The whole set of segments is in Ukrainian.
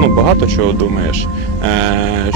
Ну, багато чого думаєш. Е,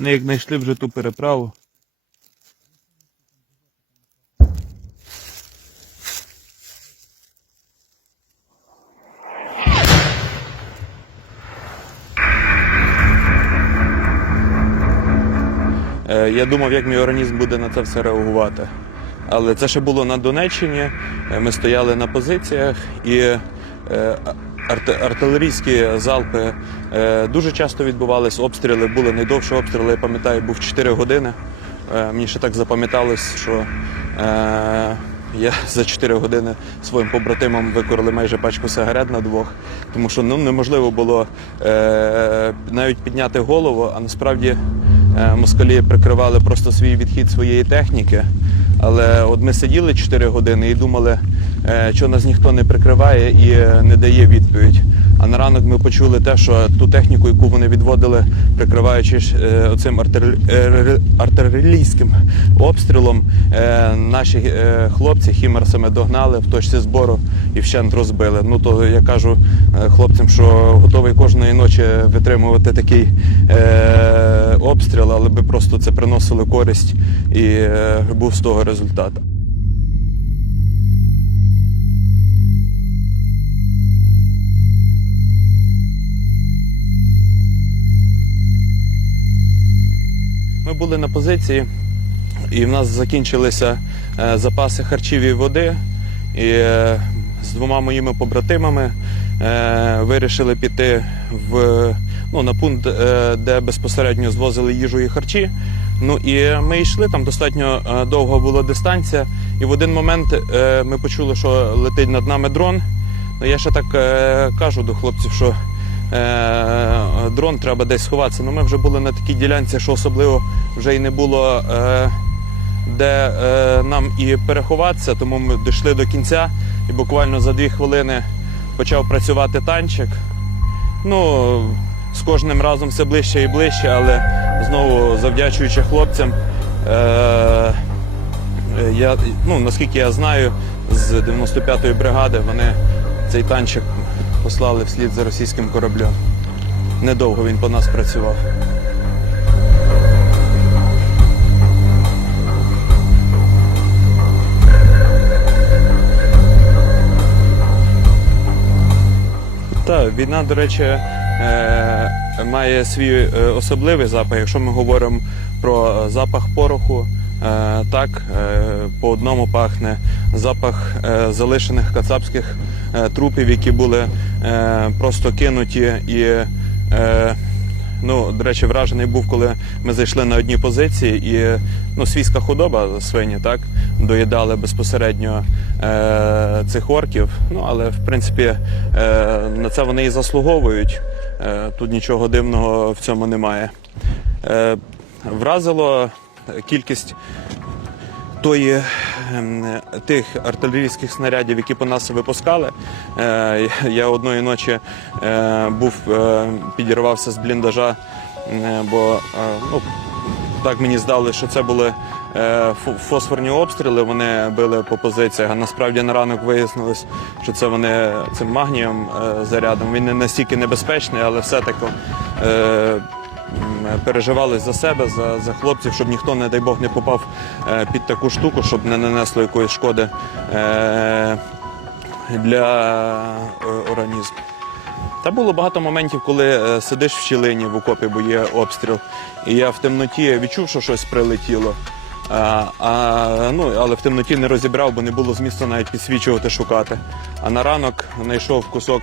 Вони як знайшли вже ту переправу. Е, Я думав, як мій організм буде на це все реагувати. Але це ще було на Донеччині. Е, Ми стояли на позиціях і е, артилерійські залпи е, дуже часто відбувалися. Обстріли були найдовший обстріл, я пам'ятаю, був 4 години. Е, Мені ще так запам'яталось, що е, я за 4 години своїм побратимам викорили майже пачку сигарет на двох, тому що ну, неможливо було е, навіть підняти голову, а насправді е, москалі прикривали просто свій відхід своєї техніки. Але от ми сиділи 4 години і думали, що нас ніхто не прикриває і е, не дає відповідь. А на ранок ми почули те, що ту техніку, яку вони відводили, прикриваючись е, оцим е, артилерійським обстрілом, е, наші е, хлопці хімерсами догнали в точці збору і вщент розбили. Ну то я кажу е, хлопцям, що готовий кожної ночі витримувати такий е, обстріл, але би просто це приносило користь і е, був з того результат. Ми були на позиції, і в нас закінчилися е, запаси харчів і води. І е, з двома моїми побратимами е, вирішили піти в, ну, на пункт, де безпосередньо звозили їжу і харчі. Ну і ми йшли, там достатньо довга була дистанція. І в один момент ми почули, що летить над нами дрон. Ну, я ще так кажу до хлопців, що дрон треба десь сховатися. Ну, ми вже були на такій ділянці, що особливо вже й не було е, де е, нам і переховатися, тому ми дійшли до кінця і буквально за дві хвилини почав працювати танчик. Ну, з кожним разом все ближче і ближче, але знову завдячуючи хлопцям. Е, Е, Я, ну, наскільки я знаю, з 95-ї бригади вони цей танчик послали вслід за російським кораблем. Недовго він по нас працював. Так, війна, до речі, е, має свій е, особливий запах. Якщо ми говоримо про запах пороху, е, так, по одному пахне запах залишених кацапських трупів, які були просто кинуті і. Е, Ну, до речі, вражений був, коли ми зайшли на одні позиції, і ну, свійська худоба свині так доїдали безпосередньо е, цих орків. Ну, але в принципі е, на це вони і заслуговують. Е, тут нічого дивного в цьому немає. Е, вразило кількість тої ем, тих артилерійських снарядів, які по нас випускали. Е, Я одної ночі е, був, е, підірвався з бліндажа, е, бо е, ну, так мені здалося, що це були е, фосфорні обстріли. Вони били по позиціях. А насправді на ранок вияснилось, що це вони цим магнієм е, зарядом. Він не настільки небезпечний, але все-таки. Е, м, переживали за себе, за, за хлопців, щоб ніхто, не дай Бог, не попав е, під таку штуку, щоб не нанесло якоїсь шкоди е, для е, організму. Та було багато моментів, коли е, сидиш в щілині в окопі, бо є обстріл, і я в темноті відчув, що щось прилетіло. А, а, ну, але в темноті не розібрав, бо не було змісту навіть підсвічувати, шукати. А на ранок знайшов кусок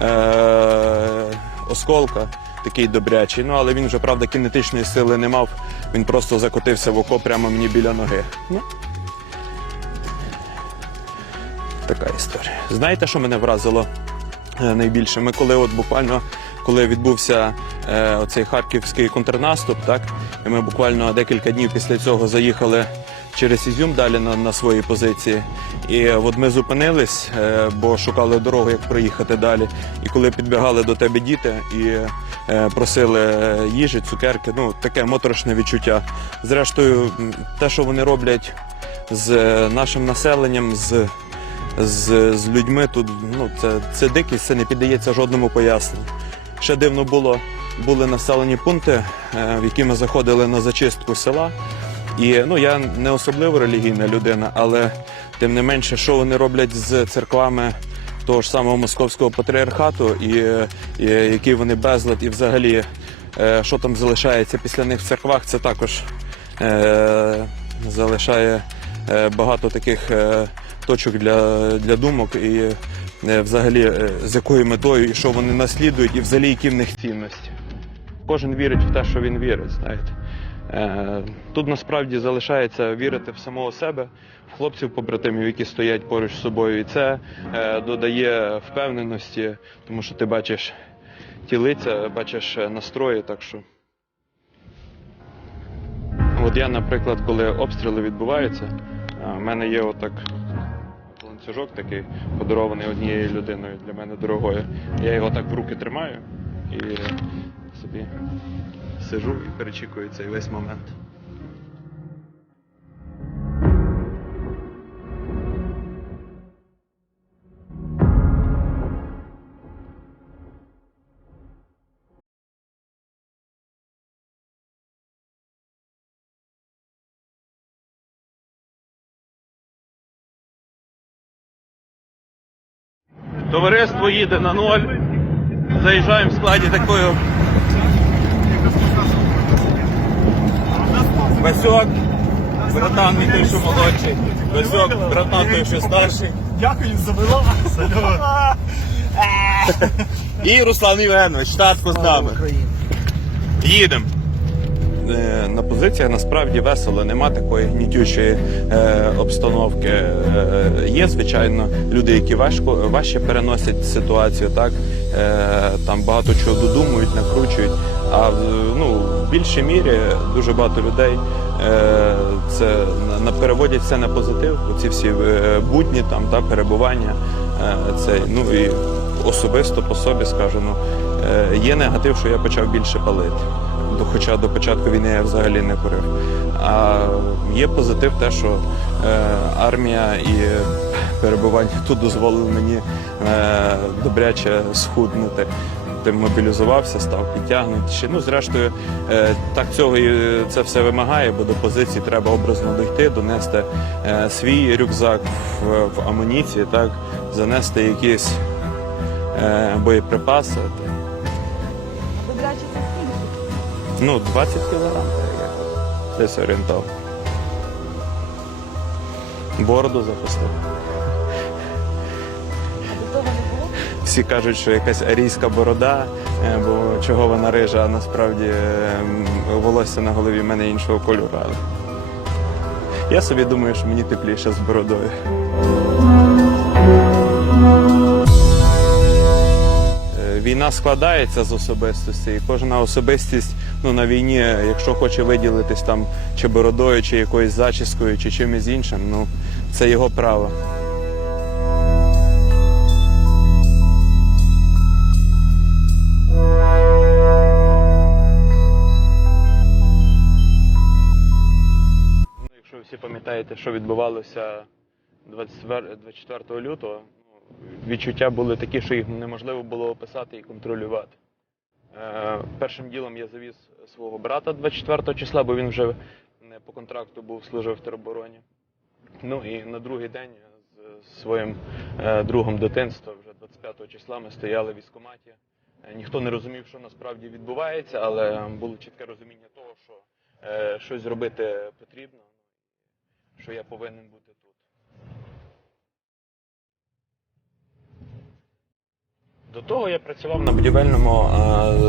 е- осколка, такий добрячий. Ну, але він вже, правда, кінетичної сили не мав. Він просто закотився в окоп прямо мені біля ноги. Ну, така історія. Знаєте, що мене вразило е, найбільше? Ми коли от буквально коли відбувся е, оцей харківський контрнаступ, так і ми буквально декілька днів після цього заїхали через Ізюм далі на, на свої позиції. І от ми зупинились, е, бо шукали дорогу, як проїхати далі. І коли підбігали до тебе діти і е, просили е, їжі, цукерки, ну таке моторошне відчуття. Зрештою, те, що вони роблять з е, нашим населенням, з, з, з людьми тут, ну це, це дикість, це не піддається жодному поясненню. Ще дивно було, були населені пункти, е, в які ми заходили на зачистку села. І ну я не особливо релігійна людина, але тим не менше, що вони роблять з церквами того ж самого московського патріархату, і, і який вони безлад, і взагалі е, що там залишається після них в церквах, це також е, залишає е, багато таких е, точок для, для думок і взагалі з якою метою і що вони наслідують, і взагалі які в них цінності. Кожен вірить в те, що він вірить, знаєте. Е, Тут насправді залишається вірити в самого себе, в хлопців побратимів, які стоять поруч з собою. І це е, додає впевненості, тому що ти бачиш ті лиця, бачиш е, настрої. Так що. От я, наприклад, коли обстріли відбуваються, в мене є отак ланцюжок такий, подарований однією людиною для мене дорогою. Я його так в руки тримаю і собі сижу і перечікую цей весь момент. Товариство їде на ноль. Заїжджаємо в складі такою. Васьок, братан мій той, що молодший. Васьок, братан той, що старший. Дякую за вило. І Руслан Євгенович, татко з нами. Їдемо. Е, На позиціях насправді весело, нема такої гнітючої е, обстановки. Е, є, звичайно, люди, які важко, важче переносять ситуацію, так? Е, там багато чого додумують, накручують. А ну, в більшій мірі дуже багато людей е, це на, переводять все на позитив. Оці всі е, будні там, та, перебування. Е, це, ну, і особисто по собі скажу, ну, є негатив, що я почав більше палити. Хоча до початку війни я взагалі не курив. А є позитив те, що е, армія і перебування тут дозволили мені е, добряче схуднути. Ти мобілізувався, став підтягнутіший. Ну, зрештою, е, так цього і це все вимагає, бо до позиції треба образно дойти, донести свій рюкзак в, в амуніції, так, занести якісь е, боєприпаси. Добряче це скільки? Ну, 20 кілограм, я десь орієнтов. Бороду запустив. Всі кажуть, що якась арійська борода, е, бо чого вона рижа, а насправді е, волосся на голові в мене іншого кольору. Я собі думаю, що мені тепліше з бородою. Е, Війна складається з особистості, і кожна особистість ну, на війні, якщо хоче виділитись там чи бородою, чи якоюсь зачіскою, чи чимось іншим, ну це його право. Ну, якщо всі пам'ятаєте, що відбувалося 24 24 лютого, ну, відчуття були такі, що їх неможливо було описати і контролювати. Е, першим ділом я завіз свого брата 24 числа, бо він вже не по контракту був служив в теробороні. Ну і на другий день з своїм е, другом дитинства, вже 25 числа, ми стояли в військкоматі. Е, Ніхто не розумів, що насправді відбувається, але було чітке розуміння того, що е, щось зробити потрібно, що я повинен бути тут. До того я працював на будівельному е,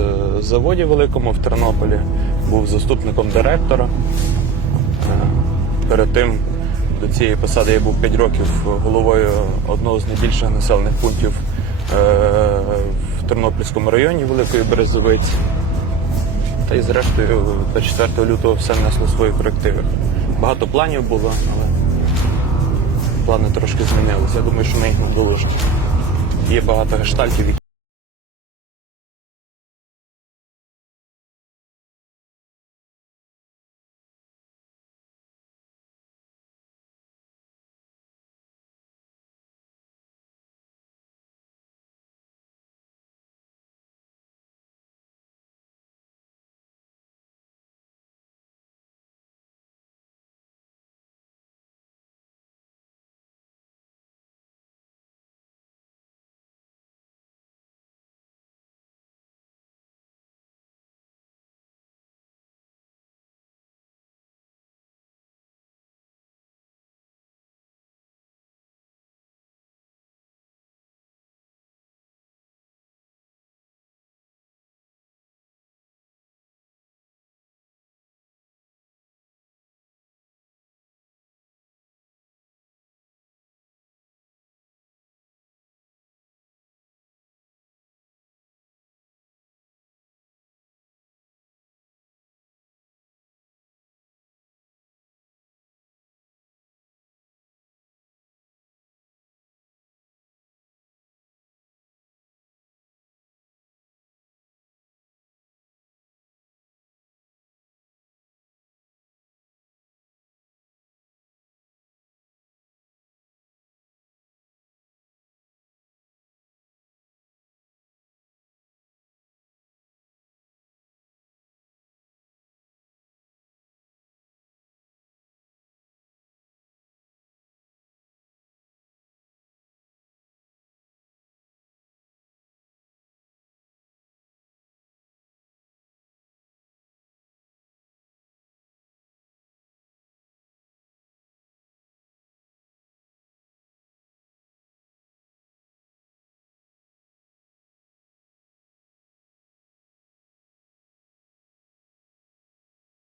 заводі великому в Тернополі, був заступником директора. Е, перед тим до цієї посади я був 5 років головою одного з найбільших населених пунктів в Тернопільському районі Великої Березовиці. Та й зрештою 24 лютого все внесло свої корективи. Багато планів було, але плани трошки змінилися. Я думаю, що ми їх надолужимо. Є багато гештальтів,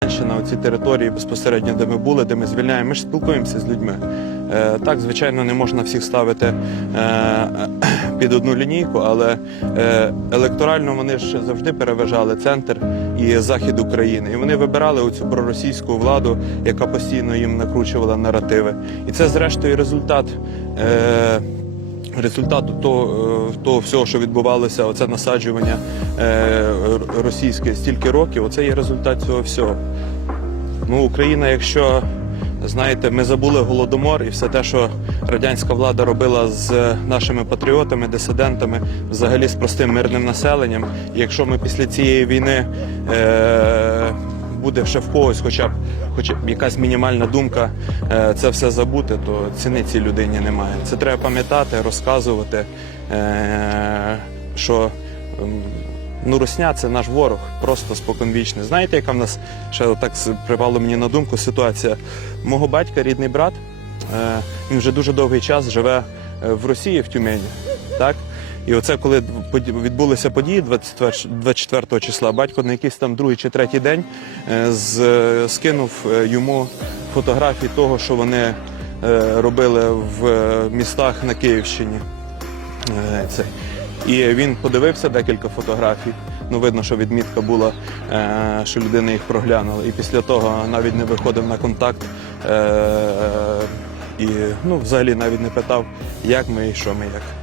на цій території безпосередньо, де ми були, де ми звільняємо, ми ж спілкуємося з людьми. Е, так, звичайно, не можна всіх ставити е, під одну лінійку, але е, електорально вони ж завжди переважали центр і захід України. І вони вибирали оцю проросійську владу, яка постійно їм накручувала наративи. І це, зрештою, результат. Результату того, е, того всього, що відбувалося, оце насаджування е, російське стільки років, оце є результат цього всього. Ну, Україна, якщо знаєте, ми забули голодомор і все те, що радянська влада робила з нашими патріотами, дисидентами, взагалі з простим мирним населенням. І якщо ми після цієї війни е, буде ще в когось, хоча б хоча б якась мінімальна думка е, це все забути, то ціни цій людині немає. Це треба пам'ятати, розказувати, е, що. ем, Ну, Русня це наш ворог, просто споконвічний. Знаєте, яка в нас ще так припало мені на думку ситуація? Мого батька, рідний брат, е, він вже дуже довгий час живе в Росії, в Тюмені. Так? І оце, коли відбулися події 24 24 числа, батько на якийсь там другий чи третій день е, скинув е, йому фотографії того, що вони е, робили в містах на Київщині. І він подивився декілька фотографій. Ну, видно, що відмітка була, що людина їх проглянула. І після того навіть не виходив на контакт. І ну, взагалі навіть не питав, як ми і що ми як.